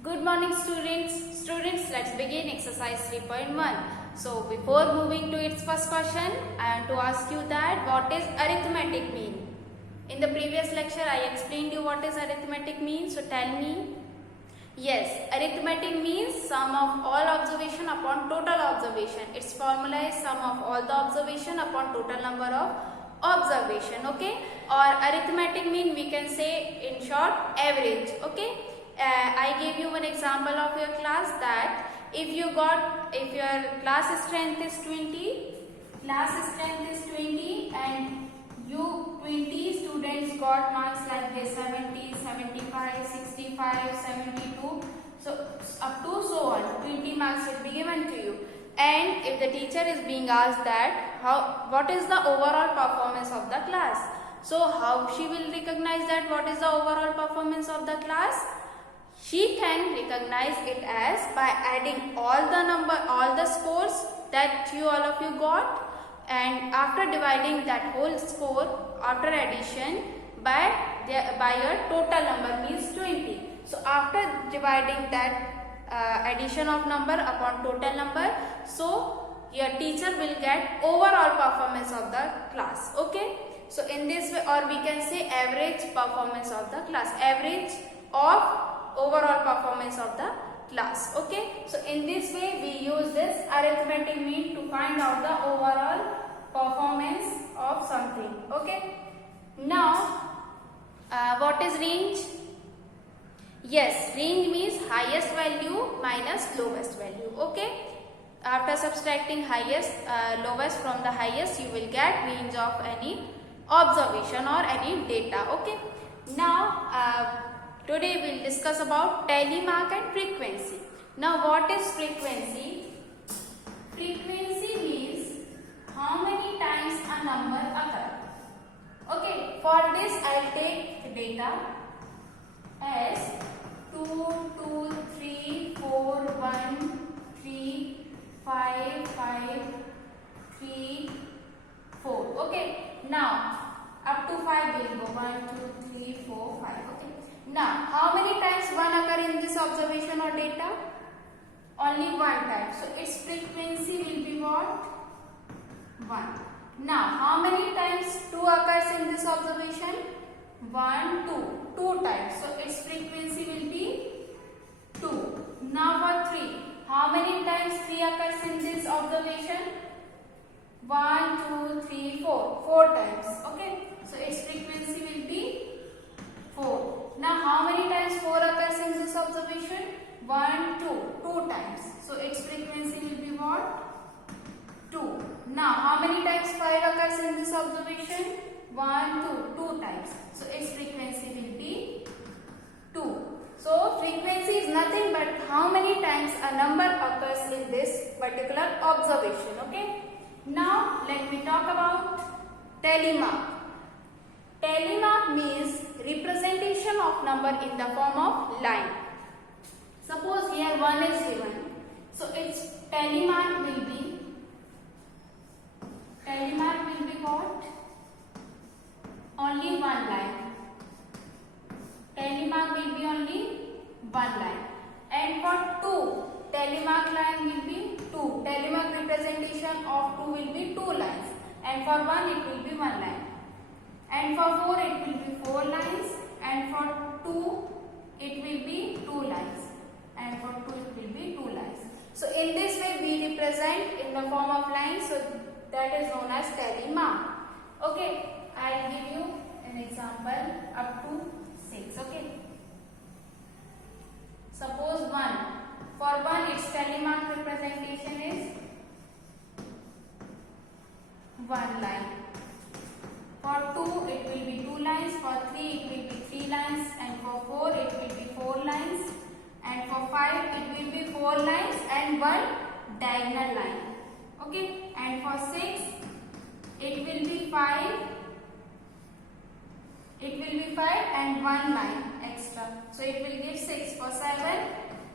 Good morning students. Students, let's begin exercise 3.1. So before moving to its first question, I want to ask you that what is arithmetic mean? In the previous lecture, I explained you what is arithmetic mean. So tell me. Yes, arithmetic means sum of all observation upon total observation. Its formula is sum of all the observation upon total number of observation. Okay, or arithmetic mean we can say in short average. Okay, I gave you one example of your class that if your class strength is 20, and you 20 students got marks like this 70, 75, 65, 72, so up to so on 20 marks will be given to you. And if the teacher is being asked that what is the overall performance of the class, so how she will recognize that what is the overall performance of the class? She can recognize it as by adding all the scores that all of you got, and after dividing that whole score after addition by your total number means 20. So after dividing that addition of number upon total number, so your teacher will get overall performance of the class. Okay, so in this way, or we can say average performance of the class, average of overall performance of the class. Okay, so in this way we use this arithmetic mean to find out the overall performance of something. Okay, now what is range? Yes, range means highest value minus lowest value. Okay, after subtracting lowest from the highest, you will get range of any observation or any data. Okay, now today we will discuss about tally mark and frequency. Now what is frequency? Frequency means how many times a number occurs. Okay, for this I will take the data as 2, 2, 3, 4, 1, 3, 5, 5, 3, 4. Okay, now up to 5 will go 1, 2, 3, 4, 5. Okay. Now, how many times 1 occur in this observation or data? Only 1 time. So, its frequency will be what? 1. Now, how many times 2 occurs in this observation? 1, 2. 2 times. So, its frequency will be 2. Now, for 3. How many times 3 occurs in this observation? 1, 2, 3, 4. 4 times. Okay. So, its frequency will be 4. Now, how many times 4 occurs in this observation? 1, 2. 2 times. So, its frequency will be what? 2. Now, how many times 5 occurs in this observation? 1, 2. 2 times. So, its frequency will be 2. So, frequency is nothing but how many times a number occurs in this particular observation. Okay. Now, let me talk about tally mark. Tally mark means representation of number in the form of line. Suppose here 1 is given. So its tally mark will be what? Only 1 line. Tally mark will be only 1 line. And for 2, tally mark line will be 2. Tally mark representation of 2 will be 2 lines. And for 1 it will be 1 line. And for 4 it will be 4 lines, and for 2 it will be 2 lines, and for 2 it will be 2 lines. So in this way we represent in the form of lines, so that is known as tally mark. Okay, I will give you an example up to 6. Okay, suppose 1. For 1 its tally mark representation is 1 line. For 2 it will be 2 lines, for 3 it will be 3 lines, and for 4 it will be 4 lines, and for 5 it will be 4 lines and 1 diagonal line. Okay, and for 6 it will be 5 and 1 line extra. So it will give 6. For 7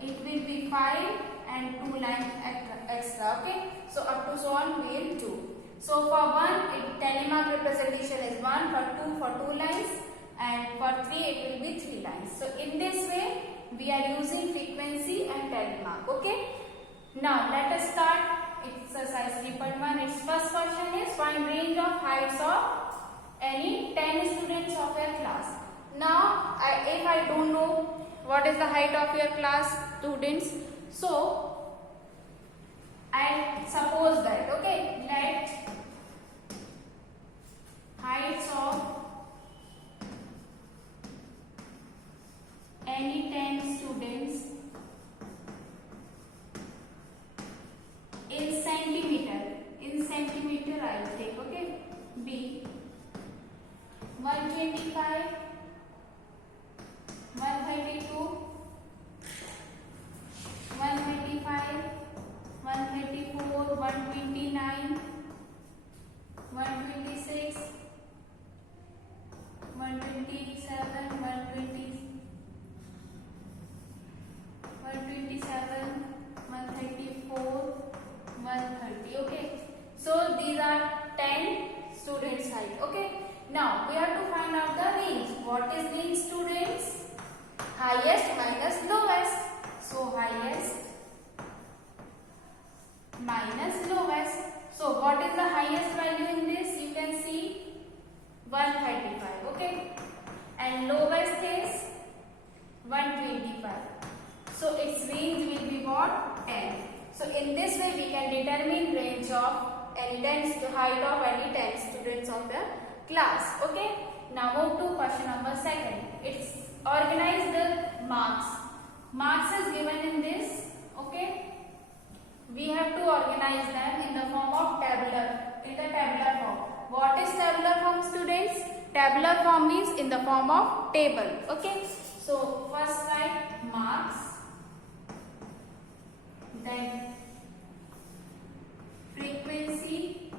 it will be 5 and 2 lines extra. Okay, so up to so on we will do. So for 1, tally mark representation is 1, for 2 lines, and for 3 it will be 3 lines. So in this way we We are using frequency and telemark. Okay. Now let us start exercise 3.1. Its first question is find range of heights of any 10 students of your class. Now if I don't know what is the height of your class students, so I suppose that, okay, let heights of any 10 students in centimeter I will take, okay, be 125, 132, 125, 134, 129, 126, 127, 127, 134, 130. Okay, so these are 10 students height. Okay, now we have to find out the range. What is range, students? Highest minus lowest. So highest minus lowest. So what is the highest value in this? You can see 135. Okay, and lowest is 125. So its range will be what? 10. So in this way we can determine range of any 10 to height of any 10 students of the class. Okay. Now move to question number 2. It's organize the marks. Marks is given in this. Okay. We have to organize them in the form of tabular. In the tabular form. What is tabular form, students? Tabular form means in the form of table. Okay. So first write marks. Then frequency,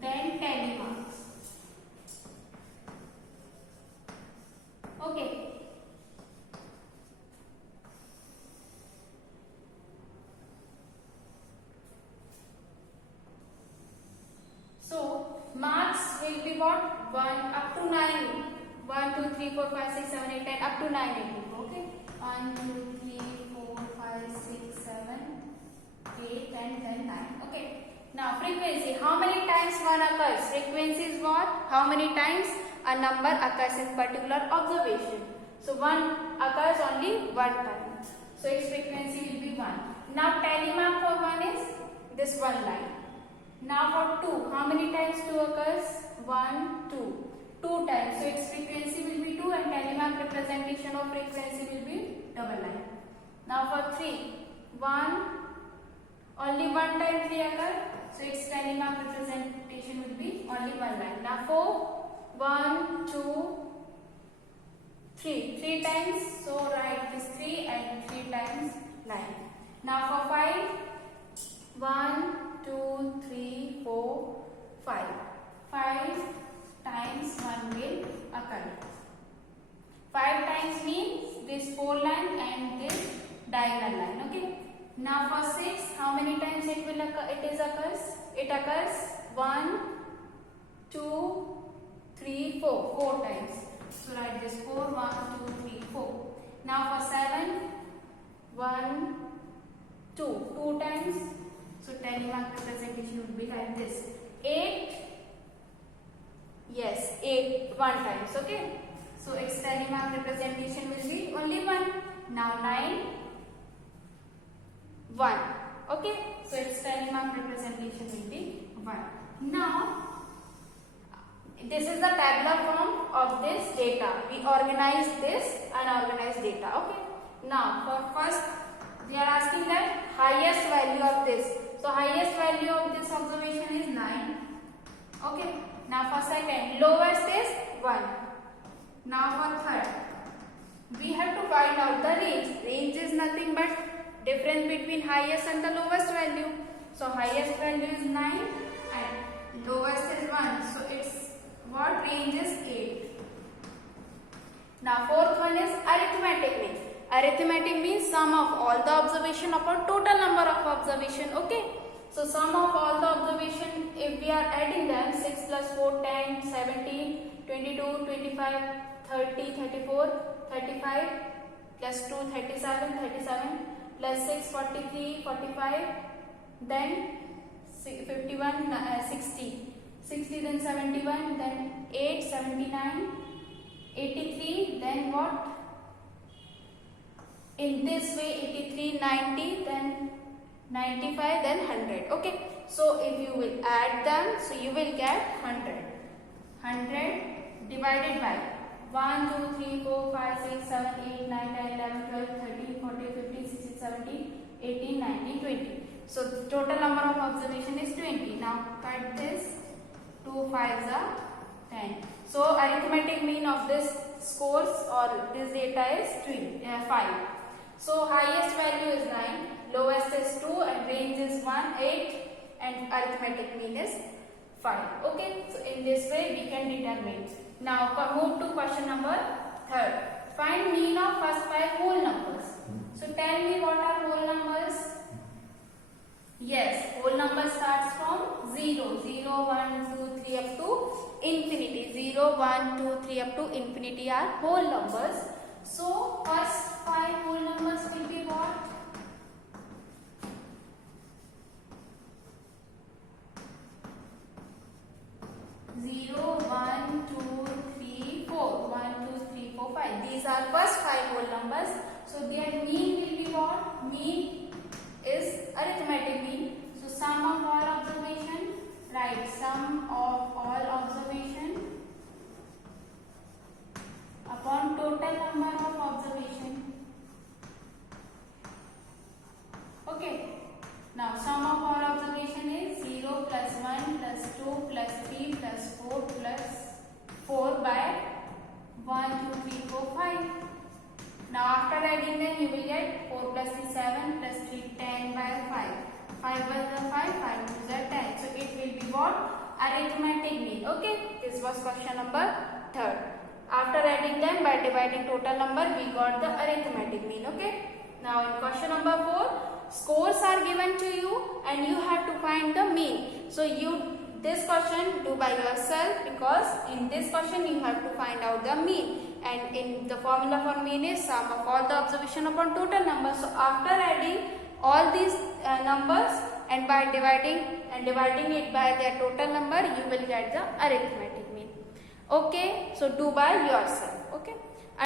then telemarks. Okay. So marks will be what? 1 up to 9. 1, 2, 3, 4, 5, 6, 7, 8, 10 up to 9 it will go. Okay. 1, 2, 3, 4, 5, 6, 7, 8, 10, 10, 9. Okay. Now frequency. How many times 1 occurs? Frequency is what? How many times a number occurs in particular observation. So 1 occurs only 1 time. So its frequency will be 1. Now telemark for 1 is this one line. Now for 2. How many times 2 occurs? 1, 2. 2 times. So its frequency will be 2 and telemark representation of frequency will be double line. Now for 3. 1. Only 1 time 3 occur. So its telemark representation will be only 1 line. Now 4. 1, 2, 3. 3 times. So write this 3 and 3 times line. Now for 5. 1, 2, 3, 4, 5. 5 times 1 will occur. 5 times means this 4 line and this diagonal line. Okay. Now for 6, how many times it will occur? It occurs 1, 2, 3, 4. 4 times. So write this 4, 1, 2, 3, 4. Now for 7, 1, 2. 2 times. So telemark representation would be like this. 8. Yes, 8 1 times. Okay. So its telemark representation will be only 1. Now 9. 1. Okay. So its telemark representation will be 1. Now this is the tabular form of this data. We organize this unorganized data. Okay. Now for first they are asking that highest value of this. So highest value of this observation is 9. Okay. Now for second, lowest is 1. Now for third, we have to find out the range. Range is nothing but difference between highest and the lowest value. So highest value is 9 and lowest is 1. So its what range is 8. Now fourth one is arithmetic range. Arithmetic means sum of all the observation upon total number of observation. Okay. So sum of all the observation, if we are adding them, 6 plus 4, 10, 17, 22, 25, 30, 34, 35, plus 2, 37, 37, plus 6, 43, 45, then 51, 60, 60, then 71, then 8, 79, 83, then what? In this way 83, 90, then 95, then 100. Okay, so if you will add them, so you will get 100. 100 divided by 1, 2, 3, 4, 5, 6, 7, 8, 9, 10, 11, 12, 13, 14, 15, 16, 17, 18, 19, 20. So the total number of observation is 20. Now cut this. 2 5s are 10. So arithmetic mean of this scores or this data is 5. So highest value is 9, lowest is 2, and range is 1, 8, and arithmetic mean is 5. Okay, so in this way we can determine. Now move to question number 3. Find mean of first 5 whole numbers. So tell me what are whole numbers? Yes, whole number starts from 0, 0, 1, 2, 3 up to infinity. 0, 1, 2, 3 up to infinity are whole numbers. So first 5 whole numbers will be what? 0, 1, 2, 3, 4. 1, 2, 3, 4, 5. These are first 5 whole numbers. So their mean will be what? Mean is arithmetic mean. So sum of all observation. Right. Sum of all observation upon total number of observation. Okay. Now sum of all observation is 0 plus 1 plus 2 plus 3 plus 4 plus 4 by 1, 2, 3, 4, 5. Now after adding them you will get 4 plus 3 7 plus 3 10 by 5. 5 by the 5, 5 to the 10. So it will be what? Arithmetic mean. Okay. This was question number 3. After adding them by dividing total number we got the arithmetic mean. Okay. Now in question number 4, scores are given to you and you have to find the mean. So this question do by yourself, because in this question you have to find out the mean. And in the formula for mean is sum of all the observation upon total number. So after adding all these numbers and by dividing it by their total number, you will get the arithmetic mean. Okay, so do by yourself.